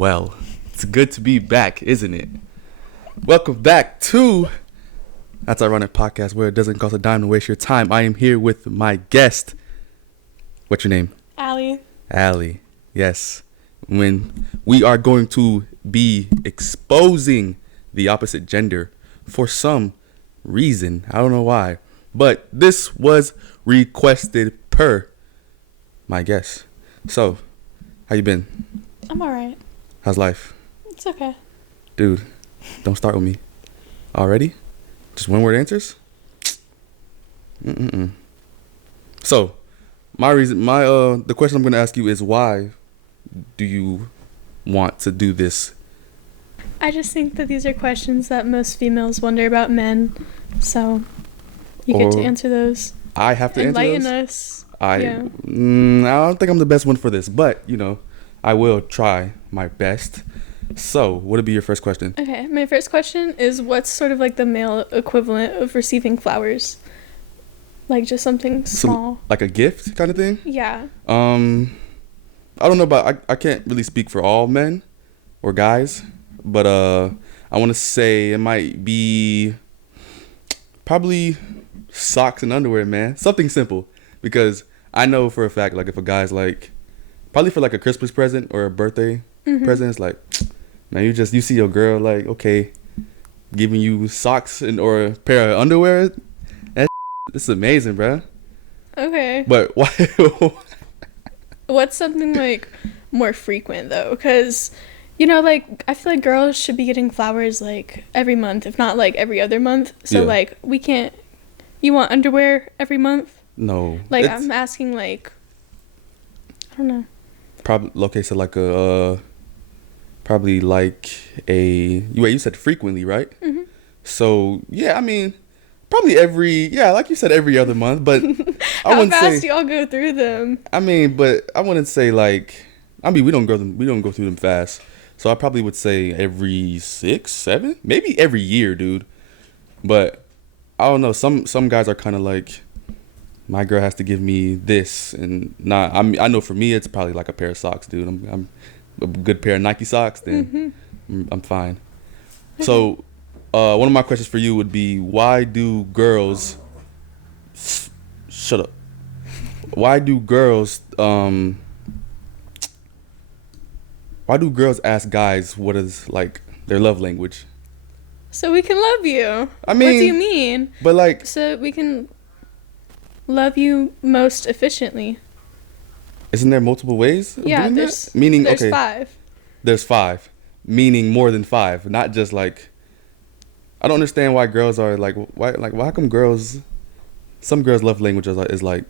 Well, it's good to be back, isn't it? Welcome back to That's Ironic Podcast, where it doesn't cost a dime to waste your time. I am here with my guest. What's your name? Allie. Allie. Yes. When we are going to be exposing the opposite gender for some reason. I don't know why. But this was requested per my guest. So, how you been? I'm alright. How's life? It's okay. Dude, don't start with me. Already? Just one word answers? Mm-mm-mm. So, the question I'm going to ask you is, why do you want to do this? I just think that these are questions that most females wonder about men. So, you get to answer those. I have to answer those? Enlighten us. I don't think I'm the best one for this, but, I will try my best. So, what would be your first question? Okay, my first question is, what's sort of like the male equivalent of receiving flowers? Like just something small. So, like a gift kind of thing? Yeah. I don't know about, I can't really speak for all men or guys, but I want to say it might be probably socks and underwear, man. Something simple, because I know for a fact, like, if a guy's like, probably for like a Christmas present or a birthday present, it's like, man, you see your girl, like, okay, giving you socks or a pair of underwear. It's amazing, bro. Okay. But why? What's something like more frequent though? Because, like, I feel like girls should be getting flowers like every month, if not like every other month. So like we can't. You want underwear every month? No. Like, I'm asking, like, I don't know. Probably, okay, so like probably like you said frequently, right? Mm-hmm. So, yeah, I mean, probably like you said, every other month, but I wouldn't say. How fast do y'all go through them? I mean, but I wouldn't say like, we don't go through them fast. So I probably would say every 6, 7, maybe every year, dude. But I don't know. Some guys are kind of like, my girl has to give me this, and not. I know for me, it's probably like a pair of socks, dude. I'm a good pair of Nike socks, then I'm fine. So, one of my questions for you would be, why do girls? Shut up. Why do girls ask guys what is like their love language? So we can love you. I mean, what do you mean? But like, so we can love you most efficiently. Isn't there multiple ways of doing that? Meaning, there's 5. There's 5, meaning more than 5, not just like. I don't understand why girls are like, why come some girls' love language is like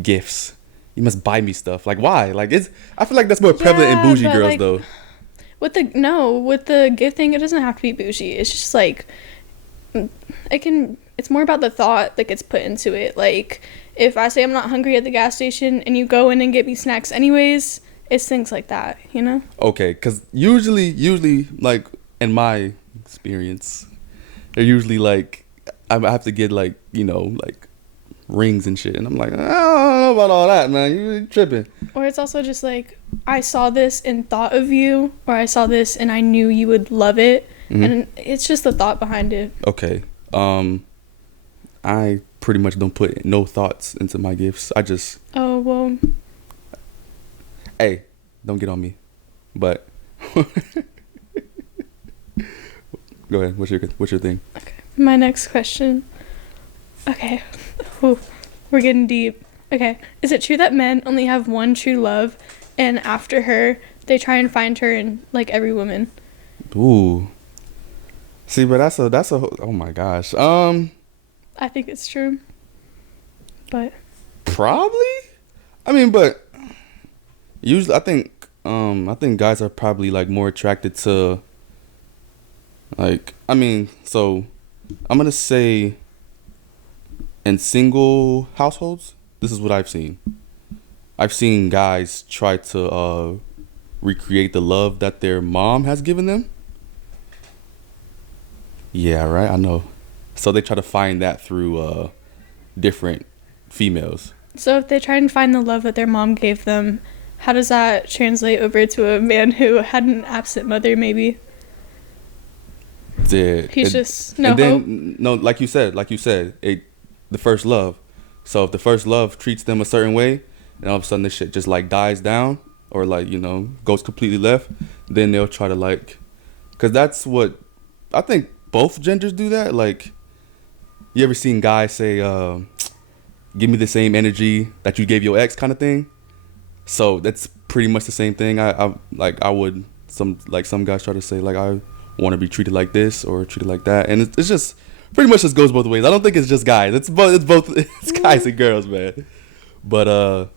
gifts. You must buy me stuff. Like, why? Like, I feel like that's more prevalent in bougie girls, like, though. With the gifting, it doesn't have to be bougie. It's just like, it's more about the thought that gets put into it. Like, if I say I'm not hungry at the gas station and you go in and get me snacks anyways, it's things like that, Okay, because usually, like, in my experience, they're usually like, I have to get like, like rings and shit, and I'm like, I don't know about all that, man. You tripping. Or it's also just like, I saw this and thought of you, or I saw this and I knew you would love it, and it's just the thought behind it. Okay. I pretty much don't put no thoughts into my gifts. I just. Oh well. Hey, don't get on me, but. Go ahead. What's your thing? Okay. My next question. Okay. Ooh, we're getting deep. Okay. Is it true that men only have one true love, and after her, they try and find her in like every woman? Ooh. See, but that's a oh my gosh. I think it's true. But probably. I mean, but usually I think guys are probably like more attracted to like, so I'm going to say in single households, this is what I've seen. I've seen guys try to recreate the love that their mom has given them. Yeah, right. I know. So they try to find that through different females. So if they try and find the love that their mom gave them, how does that translate over to a man who had an absent mother, maybe? He's just no and hope. then no, like you said, the first love. So if the first love treats them a certain way, and all of a sudden this shit just like dies down, or like, you know, goes completely left, then they'll try to like, cause that's what I think both genders do that. Like, you ever seen guys say, "Give me the same energy that you gave your ex," kind of thing. So that's pretty much the same thing. Some guys try to say like, I want to be treated like this or treated like that, and it's just pretty much just goes both ways. I don't think it's just guys. It's both it's guys and girls, man. But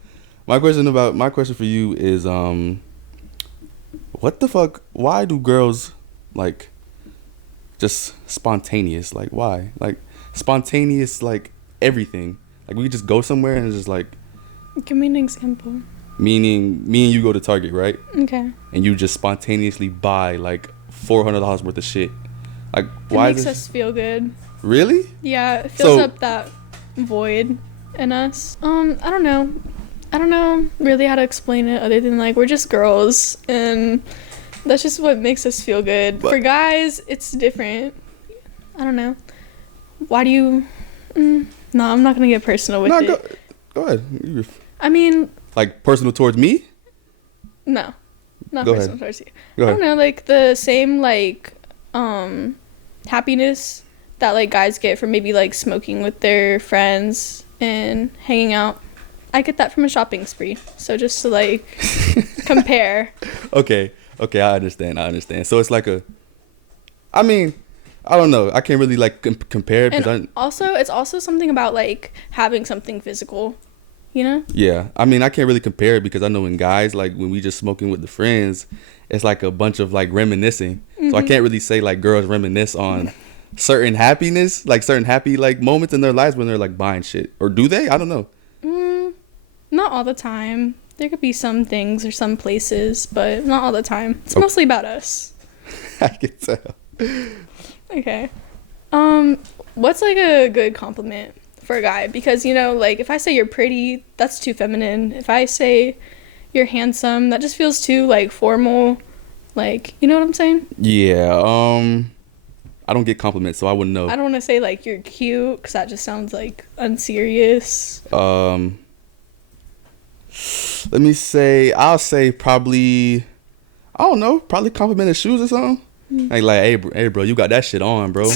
my question for you is what the fuck? Why do girls like just spontaneous? Like, why? Like spontaneous, like everything. Like we just go somewhere and it's just like. Give me an example. Meaning, me and you go to Target, right? Okay. And you just spontaneously buy like $400 worth of shit. Like, why? It makes us feel good. Really? Yeah, it fills up that void in us. I don't know. I don't know really how to explain it other than like we're just girls and that's just what makes us feel good. But for guys, it's different. I don't know. Why do you? No, I'm not gonna get personal with it. Go ahead. I mean. Like personal towards me? No, not go personal ahead. towards you. Go ahead. I don't know, like the same like happiness that like guys get from maybe like smoking with their friends and hanging out. I get that from a shopping spree. So just to like compare. Okay, I understand. So it's like I mean, I don't know. I can't really like compare. And also, it's also something about like having something physical. You know? Yeah, I mean, I can't really compare it because I know when guys, like when we just smoking with the friends, it's like a bunch of like reminiscing. So I can't really say like girls reminisce on certain happiness, like certain happy like moments in their lives when they're like buying shit. Or do they? I don't know. Not all the time. There could be some things or some places, but not all the time. It's mostly about us. I can tell. Okay. What's like a good compliment for a guy? Because, you know, like if I say you're pretty, that's too feminine. If I say you're handsome, that just feels too like formal. Like, you know what I'm saying? Yeah. I don't get compliments, so I wouldn't know. I don't want to say like you're cute because that just sounds like unserious. Let me say, I'll say probably, I don't know, probably compliment his shoes or something. Like, hey, bro, you got that shit on, bro.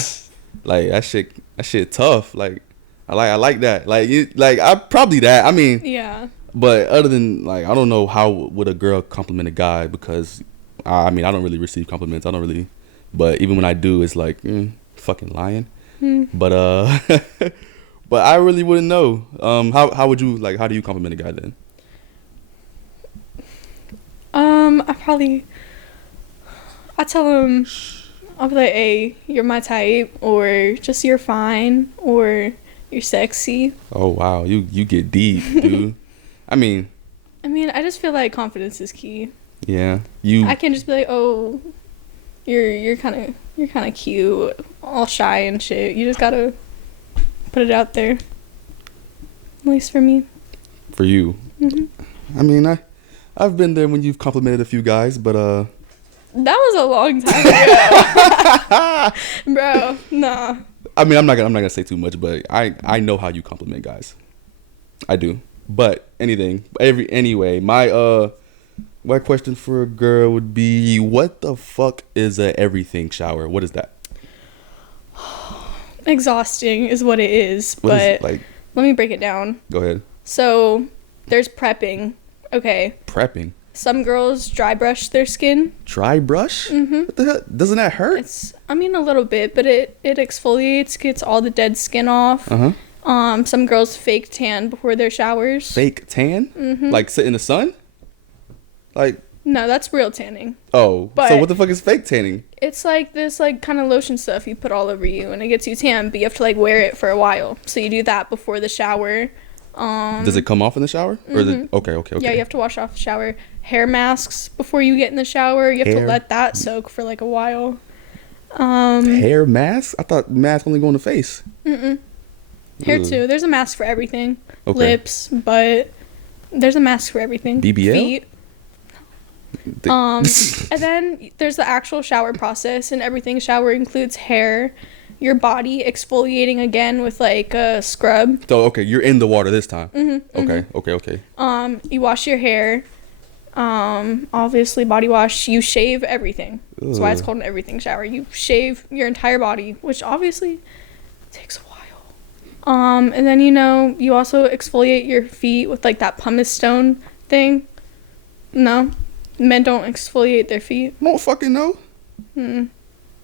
Like that shit tough. Like, I like that. Like I probably that. I mean, yeah. But other than like, I don't know how would a girl compliment a guy because, I mean, I don't really receive compliments. I don't really, but even when I do, it's like fucking lying. But but I really wouldn't know. How would you like? How do you compliment a guy then? I tell him, I'll be like, hey, you're my type, or just you're fine, or you're sexy. Oh wow, you get deep, dude. I mean, I just feel like confidence is key. Yeah, I can't just be like, oh, you're kind of cute, all shy and shit. You just gotta put it out there. At least for me. For you. Mm-hmm. I mean, I've been there when you've complimented a few guys, but that was a long time ago. Bro, nah. I mean, I'm not gonna say too much, but I know how you compliment guys. I do. But anyway, my question for a girl would be, what the fuck is a everything shower? What is that? Exhausting is what it is, but let me break it down. Go ahead. So, there's prepping. Okay. Prepping. Some girls dry brush their skin. Dry brush? Mm-hmm. What the hell? Doesn't that hurt? A little bit, but it exfoliates, gets all the dead skin off. Uh-huh. Some girls fake tan before their showers. Fake tan? Mm-hmm. Like sit in the sun? Like. No, that's real tanning. Oh, so what the fuck is fake tanning? It's like this like kind of lotion stuff you put all over you and it gets you tan, but you have to like wear it for a while. So you do that before the shower. Does it come off in the shower? Or is it okay. Yeah, you have to wash off the shower. Hair masks before you get in the shower. You have to let that soak for like a while. Hair mask? I thought mask only go on the face. Hair too. There's a mask for everything. Okay. Lips, butt. There's a mask for everything. BBL? Feet. And then there's the actual shower process, and everything shower includes hair, your body exfoliating again with like a scrub. So okay, you're in the water this time. Okay. You wash your hair. Obviously body wash. You shave everything. That's why it's called an everything shower. You shave your entire body, which obviously takes a while. And then you also exfoliate your feet with like that pumice stone thing. No, men don't exfoliate their feet. Don't fucking know.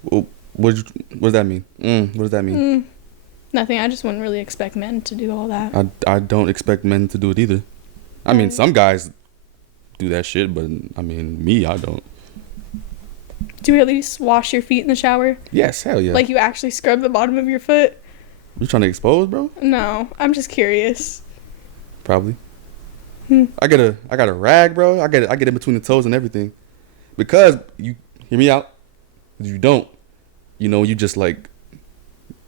Well, what does that mean? What does that mean? Nothing. I just wouldn't really expect men to do all that. I don't expect men to do it either. I mean, some guys do that shit, but I mean, me, I don't. Do you at least wash your feet in the shower? Yes, hell yeah. Like you actually scrub the bottom of your foot? You trying to expose, bro? No, I'm just curious. Probably. I got a rag, bro. I get in between the toes and everything, because you hear me out. You don't, you just like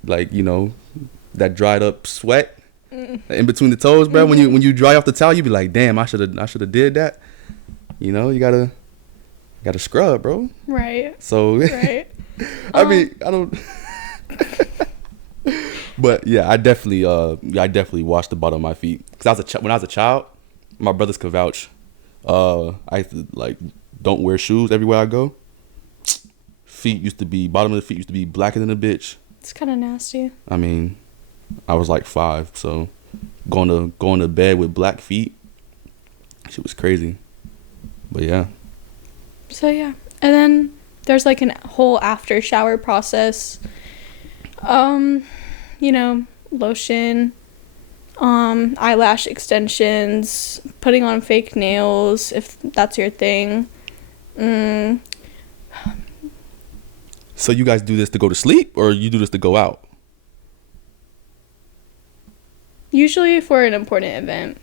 that dried up sweat in between the toes, bro. When you dry off the towel, you be like, damn, I should have did that. You gotta scrub, bro. Right. So right. I mean, I don't. But yeah, I definitely washed the bottom of my feet. Cause when I was a child, my brothers could vouch. I used to like don't wear shoes everywhere I go. Bottom of the feet used to be blacker than a bitch. It's kind of nasty. I mean, I was like 5, so going to bed with black feet, shit was crazy. But yeah. So yeah, and then there's like a whole after shower process. Lotion, eyelash extensions, putting on fake nails if that's your thing. So you guys do this to go to sleep, or you do this to go out? Usually for an important event.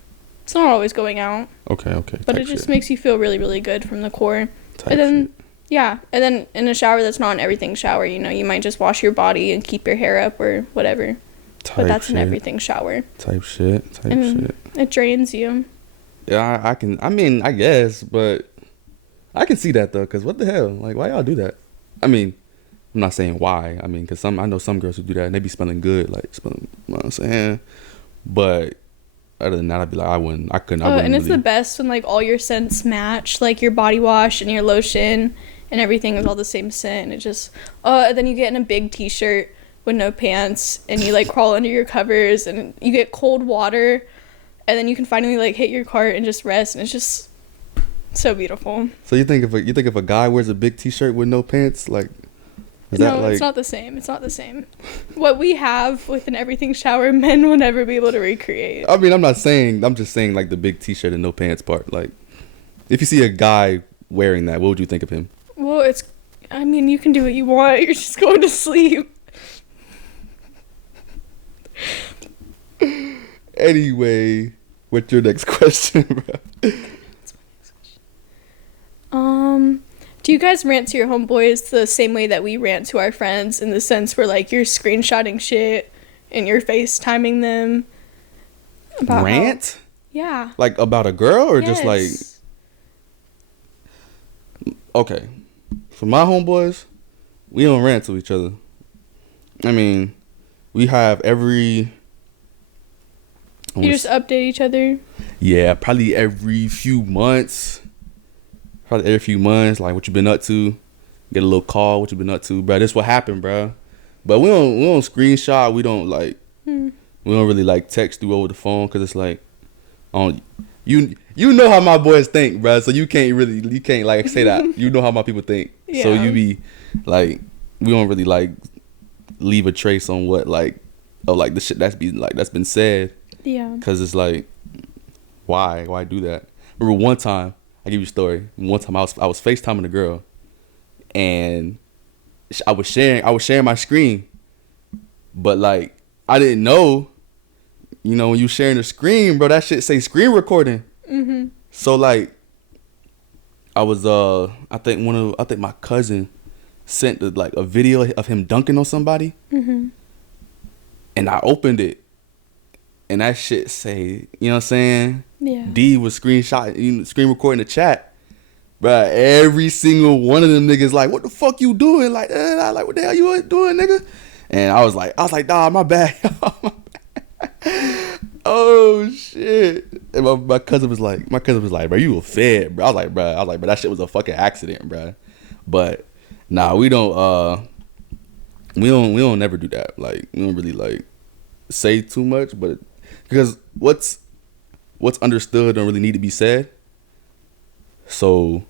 It's not always going out. Okay. But it just makes you feel really, really good from the core. Type and then shit. yeah, and then in a shower that's not an everything shower, you might just wash your body and keep your hair up or whatever. But that's an everything shower. Type shit. It drains you. Yeah, I guess, but I can see that though, cause what the hell? Like, why y'all do that? I mean, I'm not saying why. I mean, cause I know some girls who do that and they be smelling good, like smelling. You know what I'm saying? But other than that, I'd be like, I wouldn't And it's really. the best when like all your scents match, like your body wash and your lotion and everything is all the same scent. And it just, and then you get in a big t-shirt with no pants and you like crawl under your covers and you get cold water and then you can finally like hit your cart and just rest, and it's just so beautiful. So you think if a guy wears a big t-shirt with no pants, like, is that like? It's not the same. It's not the same. What we have with an everything shower, men will never be able to recreate. I mean, I'm just saying like the big t-shirt and no pants part. Like, if you see a guy wearing that, what would you think of him? Well, you can do what you want. You're just going to sleep. Anyway, what's your next question, bro? Do you guys rant to your homeboys the same way that we rant to our friends, in the sense where like you're screenshotting shit and you're FaceTiming them? Rant? Yeah. Like about a girl, or just like? Yes. Okay, for my homeboys, we don't rant to each other. I mean, we have You just update each other? Yeah, probably every few months. Like, what you been up to? Get a little call, what you been up to, bro? This what happened, bro. But we don't screenshot. We don't like. We don't really like text through over the phone, because it's like, you know how my boys think, bro. So you can't like say that. You know how my people think. Yeah. So you be like, we don't really like leave a trace on what like, like the shit that's been said. Yeah. Because it's like, why do that? Remember one time, I give you a story. One time I was FaceTiming a girl, and I was sharing my screen, but like I didn't know, when you sharing the screen, bro, that shit say screen recording. So like, I was I think my cousin sent a video of him dunking on somebody, and I opened it. And that shit say, you know what I'm saying? Yeah. D was screen recording the chat. Bruh, every single one of them niggas like, what the fuck you doing? Like, I like, what the hell you doing, nigga? And I was like, nah, my bad. Oh shit! And my cousin was like, bro, you a fed, bro. I was like, bro, that shit was a fucking accident, bro. But nah, we don't never do that. Like, we don't really like say too much, but because what's understood don't really need to be said. So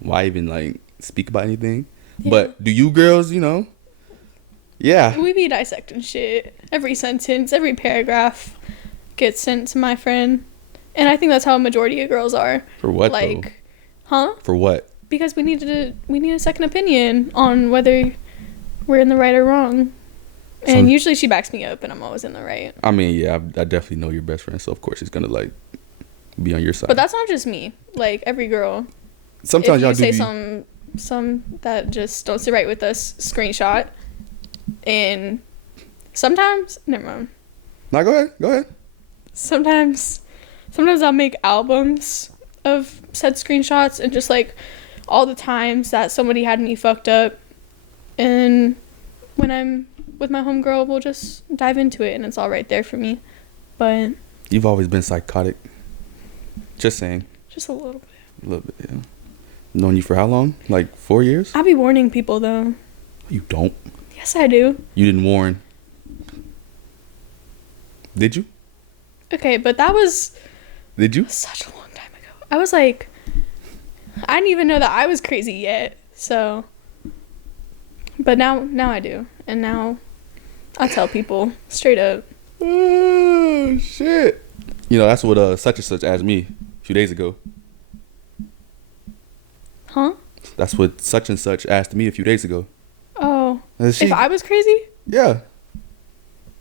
why even like speak about anything? Yeah. But do you girls, yeah. We be dissecting shit. Every sentence, every paragraph gets sent to my friend. And I think that's how a majority of girls are. For what, like, though? Huh? For what? Because we need a second opinion on whether we're in the right or wrong. And usually she backs me up and I'm always in the right. I mean, yeah, I definitely know your best friend, so of course she's gonna like be on your side. But that's not just me. Like, every girl. Sometimes y'all do say some that just don't sit right with us, screenshot. And sometimes, never mind. No, go ahead. Sometimes I'll make albums of said screenshots and just like all the times that somebody had me fucked up. And when I'm with my homegirl, we'll just dive into it and it's all right there for me. But you've always been psychotic. Just saying. Just a little bit. A little bit, yeah. Known you for how long? Like 4 years? I be warning people though. You don't. Yes, I do. You didn't warn. Did you? Okay, but that was... Did you? Such a long time ago. I was like... I didn't even know that I was crazy yet, so... But now I do. And now I tell people straight up. Oh, shit. That's what such and such asked me a few days ago. Huh? That's what such and such asked me a few days ago. Oh. If I was crazy? Yeah.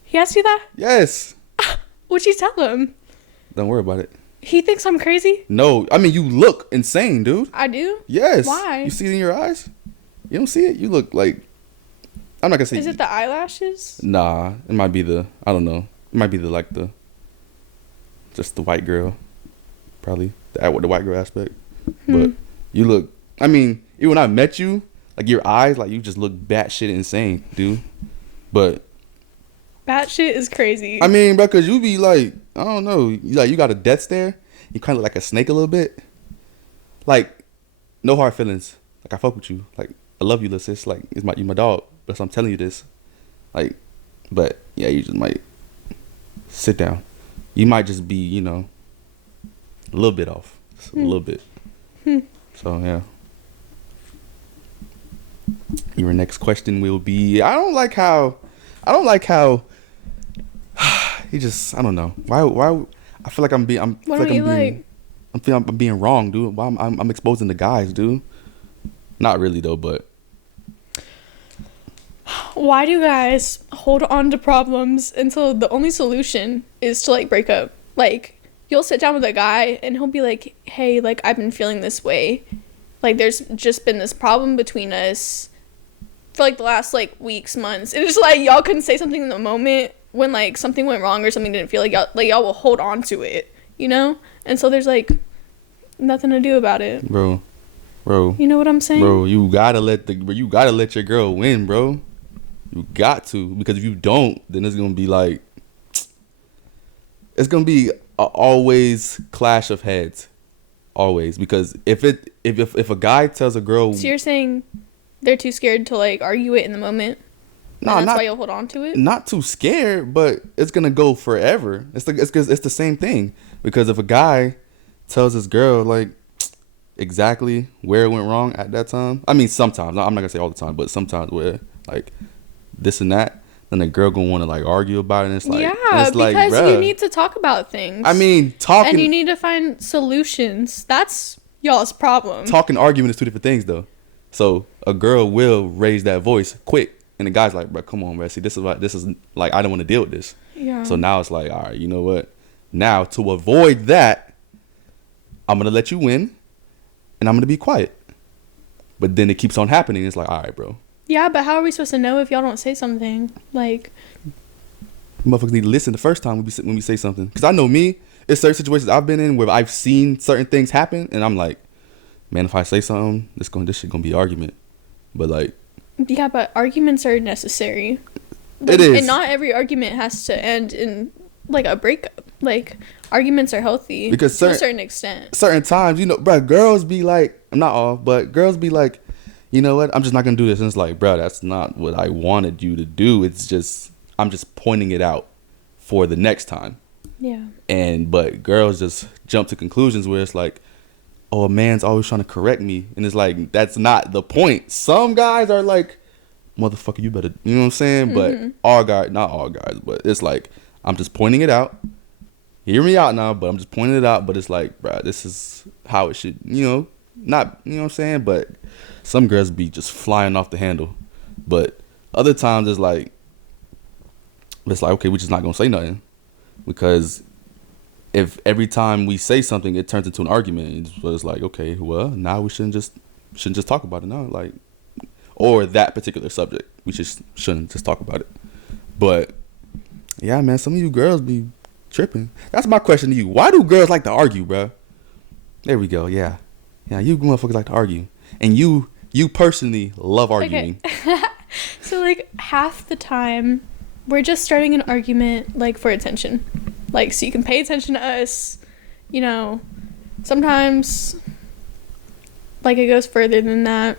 He asked you that? Yes. What'd you tell him? Don't worry about it. He thinks I'm crazy? No. I mean, you look insane, dude. I do? Yes. Why? You see it in your eyes? You don't see it? You look like... I'm not going to say... Is it the eyelashes? Nah. It might be the... I don't know. It might be just the white girl. Probably. The white girl aspect. But you look... I mean, even when I met you... Like, your eyes, like, you just look batshit insane, dude. But... Batshit is crazy. I mean, bro, because you be like, I don't know. You got a death stare. You kind of look like a snake a little bit. Like, no hard feelings. Like, I fuck with you. Like, I love you, little sis. Like, you my dog. But I'm telling you this. Like, but, yeah, you just might sit down. You might just be, a little bit off. Just a little bit. So, yeah. Your next question will be, I don't like how he just, I don't know. Why I feel like I'm being wrong, dude. Why I'm exposing the guys, dude. Not really though, but why do guys hold on to problems until the only solution is to like break up? Like, you'll sit down with a guy and he'll be like, hey, like, I've been feeling this way. Like, there's just been this problem between us for like the last like weeks, months. And it's like y'all couldn't say something in the moment when like something went wrong or something didn't feel like y'all will hold on to it, And so there's like nothing to do about it. Bro. You know what I'm saying? Bro, you gotta let your girl win, bro. You got to, because if you don't, then it's gonna be like a always clash of heads. Always. Because if a guy tells a girl... So you're saying they're too scared to like argue it in the moment? No, that's why you'll hold on to it? Not too scared, but it's gonna go forever. It's the same thing. Because if a guy tells his girl like exactly where it went wrong at that time, I mean sometimes, I'm not gonna say all the time, but sometimes where like this and that, then the girl gonna want to like argue about it. And it's like, because you need to talk about things. I mean, talking, and you need to find solutions. That's y'all's problem. Talk and argument is two different things though. So a girl will raise that voice quick, and the guy's like, bro, come on, bro. See, this is like, I don't want to deal with this. Yeah. So now it's like, all right, you know what? Now to avoid that, I'm gonna let you win, and I'm gonna be quiet. But then it keeps on happening. It's like, all right, bro. Yeah, but how are we supposed to know if y'all don't say something? Like, motherfuckers need to listen the first time when we say something. Because I know me, it's certain situations I've been in where I've seen certain things happen, and I'm like, man, if I say something, this shit gonna be an argument. But like, Yeah, but arguments are necessary. it is. And not every argument has to end in like a breakup. Like, arguments are healthy Because to a certain extent. certain times, you know, bro, girls be like, not all, but girls be like, you know what? I'm just not gonna do this. And it's like, bro, that's not what I wanted you to do. It's just, I'm just pointing it out for the next time. Yeah. But girls just jump to conclusions where it's like, oh, a man's always trying to correct me, and it's like, that's not the point. Some guys are like, motherfucker, you better, you know what I'm saying? Mm-hmm. But all guys, not all guys, but it's like, I'm just pointing it out. Hear me out now, but I'm just pointing it out. But it's like, bro, this is how it should, you know, not, you know what I'm saying? But some girls be just flying off the handle. But other times it's like, okay, we're just not gonna say nothing, because if every time we say something it turns into an argument, it's like, okay, well, now we shouldn't just talk about it now, like, or that particular subject. We just shouldn't just talk about it. But yeah, man, some of you girls be tripping. That's my question to you. Why do girls like to argue, bro? There we go. Yeah, you motherfuckers like to argue, and you personally love arguing. Okay. So like half the time we're just starting an argument like for attention, like so you can pay attention to us, you know. Sometimes like it goes further than that,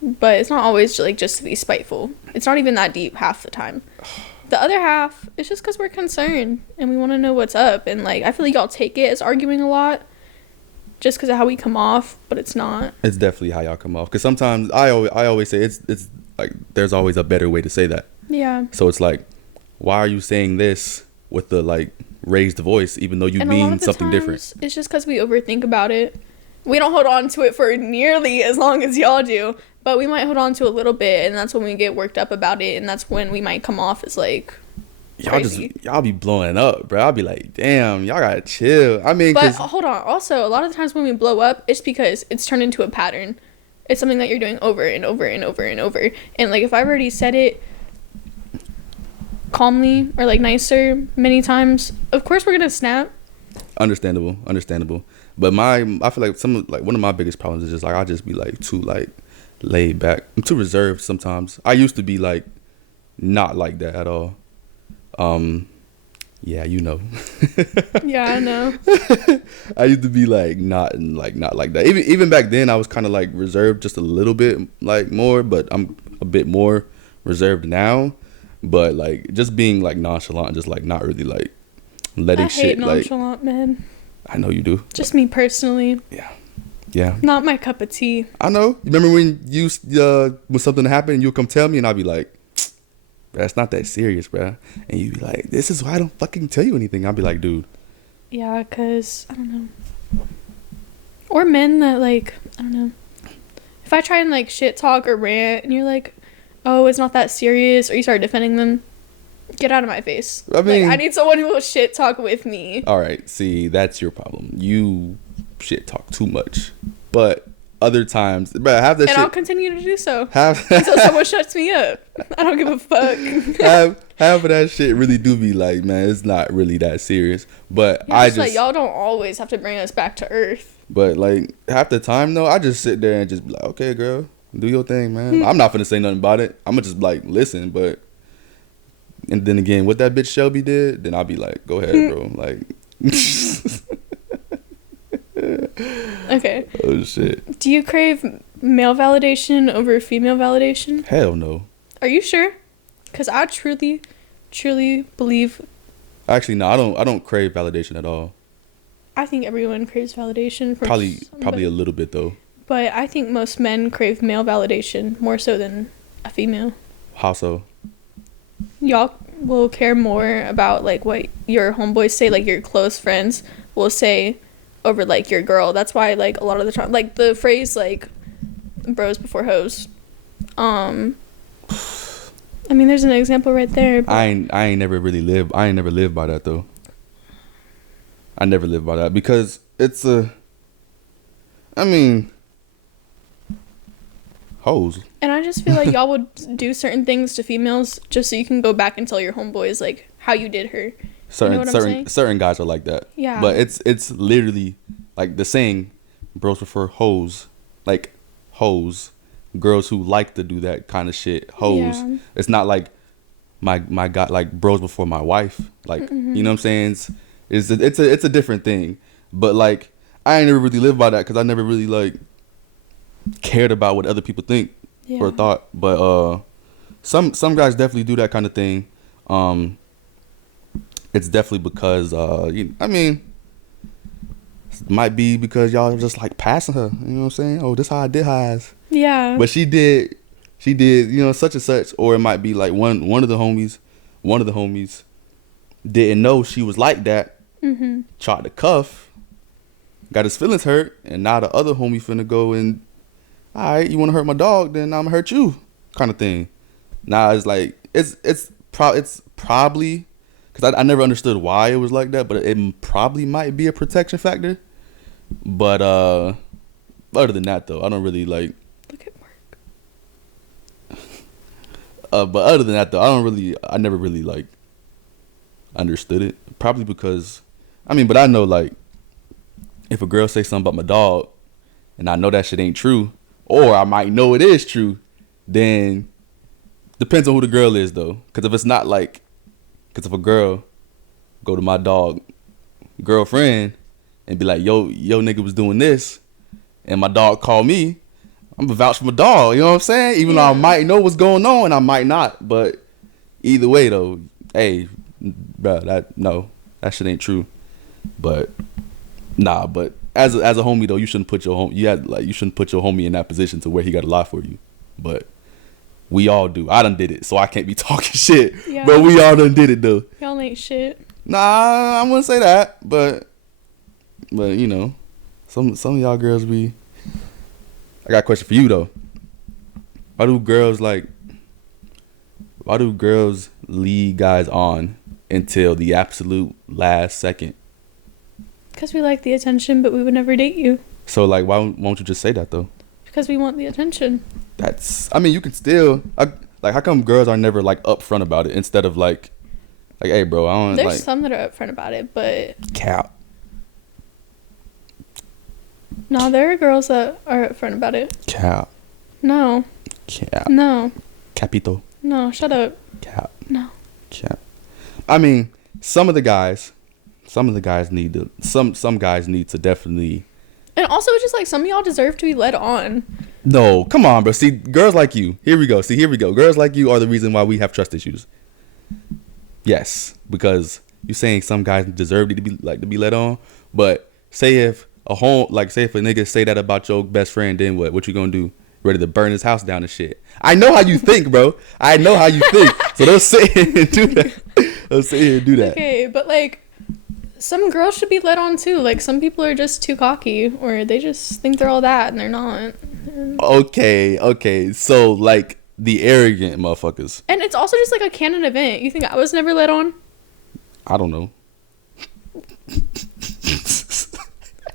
but it's not always like just to be spiteful. It's not even that deep half the time. The other half is just because we're concerned and we want to know what's up, and like I feel like y'all take it as arguing a lot just because of how we come off, but it's not. It's definitely how y'all come off, because sometimes I always say it's like there's always a better way to say that. Yeah. So it's like, why are you saying this with the like raised voice, even though you and mean something different? It's just because we overthink about it. We don't hold on to it for nearly as long as y'all do, but we might hold on to a little bit, and that's when we get worked up about it, and that's when we might come off as like crazy. Y'all be blowing up, bro. I'll be like, damn, y'all gotta chill. I mean, but hold on. Also, a lot of the times when we blow up, it's because it's turned into a pattern. It's something that you're doing over and over and over and over. And like if I've already said it calmly or like nicer many times, of course we're gonna snap. Understandable. But I feel like one of my biggest problems is just like, I just be like too like laid back. I'm too reserved sometimes. I used to be like not like that at all. Yeah, you know. Yeah, I know. I used to be like not like that. Even back then I was kind of like reserved just a little bit like more, but I'm a bit more reserved now. But like just being like nonchalant, just like not really like letting I shit hate nonchalant men. I know you do. Just me personally. Yeah. Not my cup of tea. I know. You remember when when something happened, you'll come tell me, and I'll be like, that's not that serious, bro. And you'd be like, this is why I don't fucking tell you anything. I'll be like, dude. Yeah, because, I don't know. Or men that, like, I don't know. If I try and, like, shit talk or rant, and you're like, oh, it's not that serious, or you start defending them, get out of my face. I mean, like, I need someone who will shit talk with me. All right, see, that's your problem. You shit talk too much. But other times, bro, have that and shit. I'll continue to do so. Until someone shuts me up. I don't give a fuck. half of that shit really do be like, man, it's not really that serious. But yeah, I just just like, y'all don't always have to bring us back to earth. But like half the time though, I just sit there and just be like, okay, girl, do your thing, man. I'm not finna say nothing about it. I'm gonna just like listen. But and then again, what that bitch Shelby did, then I'll be like, go ahead, bro. Like. Okay. Oh shit. Do you crave male validation over female validation? Hell no. Are you sure? Because I truly believe. Actually, no. I don't crave validation at all. I think everyone craves validation. From Probably a little bit though. But I think most men crave male validation more so than a female. How so? Y'all will care more about like what your homeboys say, like your close friends will say, over like your girl. That's why like a lot of the time, like the phrase like bros before hoes. I mean, there's an example right there. I ain't never lived by that though. I never lived by that because it's hoes. And I just feel like y'all would do certain things to females just so you can go back and tell your homeboys like how you did her. Certain guys are like that. Yeah. But it's literally like the saying, bros prefer hoes, like hoes, girls who like to do that kind of shit. Hoes. Yeah. It's not like my god, like bros before my wife. Like you know what I'm saying? It's a different thing. But like I ain't never really lived by that because I never really like cared about what other people think or thought. But some guys definitely do that kind of thing. It's definitely because I mean, it might be because y'all just like passing her. You know what I'm saying? Oh, this how I did highs. Yeah. But she did, you know, such and such. Or it might be like one of the homies didn't know she was like that. Mm-hmm. Tried to cuff, got his feelings hurt, and now the other homie finna go and, all right, you want to hurt my dog, then I'm gonna hurt you, kind of thing. Now it's like it's probably because I never understood why it was like that, but it probably might be a protection factor. But other than that though, I don't really like. Look at Mark. But other than that though, I never really like understood it. Probably because, I mean, but I know like if a girl say something about my dog, and I know that shit ain't true, or I might know it is true, then depends on who the girl is though. Because if it's not like, because if a girl go to my dog girlfriend and be like, yo nigga was doing this, and my dog call me, I'm gonna vouch for my dog. You know what I'm saying? Even though I might know what's going on and I might not, but either way though, hey, bro, that shit ain't true. But nah, but as a homie though, you shouldn't put your homie in that position to where he got to lie for you. But we all do. I done did it, so I can't be talking shit. Yeah. But we all done did it though. Y'all ain't shit. Nah, I wouldn't say that, but you know, some of y'all girls be. I got a question for you though. Why do girls lead guys on until the absolute last second? Because we like the attention, but we would never date you. So like, why won't you just say that though? Because we want the attention. I mean, you can still like. How come girls are never like upfront about it instead of like, hey, bro, I don't. There's some that are upfront about it, but cap. No, there are girls that are upfront about it. Cap. No. Cap. No. Capito. No, shut up. Cap. No. Cap. I mean, some guys need to. Some guys need to definitely. And also, it's just like some of y'all deserve to be led on. No, come on, bro. See, girls like you. Here we go. Girls like you are the reason why we have trust issues. Yes, because you're saying some guys deserve to be led on, but say if a nigga say that about your best friend, then what? What you gonna do? Ready to burn his house down and shit. I know how you think, bro. I know how you think. So don't sit here and do that. Okay, but like, some girls should be led on too. Like, some people are just too cocky, or they just think they're all that and they're not. Okay. So like the arrogant motherfuckers. And it's also just like a canon event. You think I was never led on? I don't know.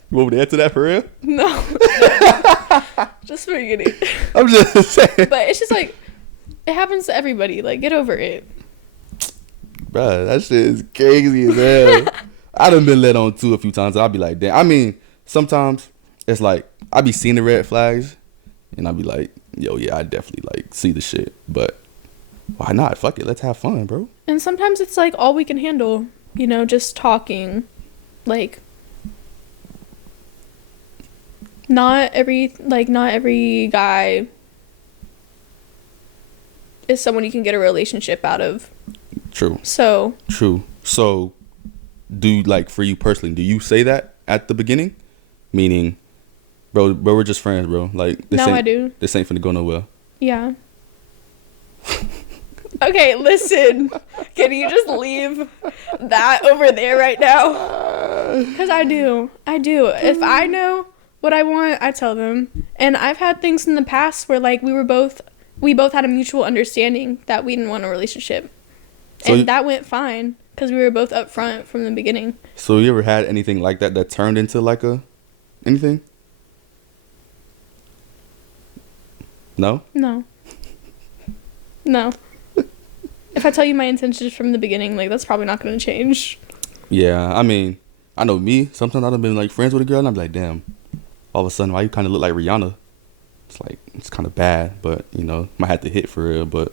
You want me to answer that for real? No. Just forget it. I'm just saying. But it's just like, it happens to everybody. Like, get over it. Bruh, that shit is crazy as hell. I done been led on too a few times. I'll be like, damn. I mean, sometimes it's like, I be seeing the red flags. And I'll be like, yo, yeah, I definitely like see the shit. But why not? Fuck it. Let's have fun, bro. And sometimes it's like all we can handle. You know, just talking. Like, not every guy is someone you can get a relationship out of. True. True. So, for you personally, do you say that at the beginning? Meaning, bro, we're just friends, bro. Like, no, I do. This ain't finna go nowhere. Yeah. Okay, listen. Can you just leave that over there right now? Because I do. If I know what I want, I tell them. And I've had things in the past where, like, we both had a mutual understanding that we didn't want a relationship. So that went fine because we were both upfront from the beginning. So you ever had anything like that turned into like anything? No? No. If I tell you my intentions from the beginning, like, that's probably not going to change. Yeah, I mean, I know me. Sometimes I've been like friends with a girl and I'm like, damn, all of a sudden, why you kind of look like Rihanna? It's like, it's kind of bad, but, you know, might have to hit for real, but.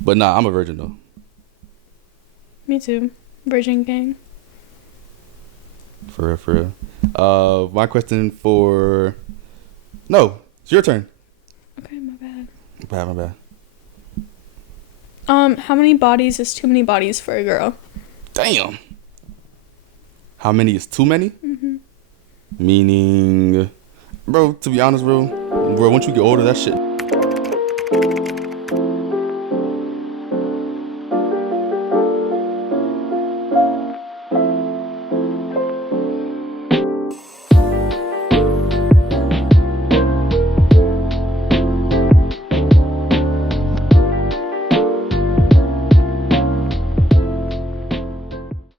But nah, I'm a virgin, though. Me too. Virgin gang. For real, for real. My question for... No, it's your turn. Okay, my bad. My bad. How many bodies is too many bodies for a girl? Damn. How many is too many? Meaning... Bro, to be honest, bro, once you get older, that shit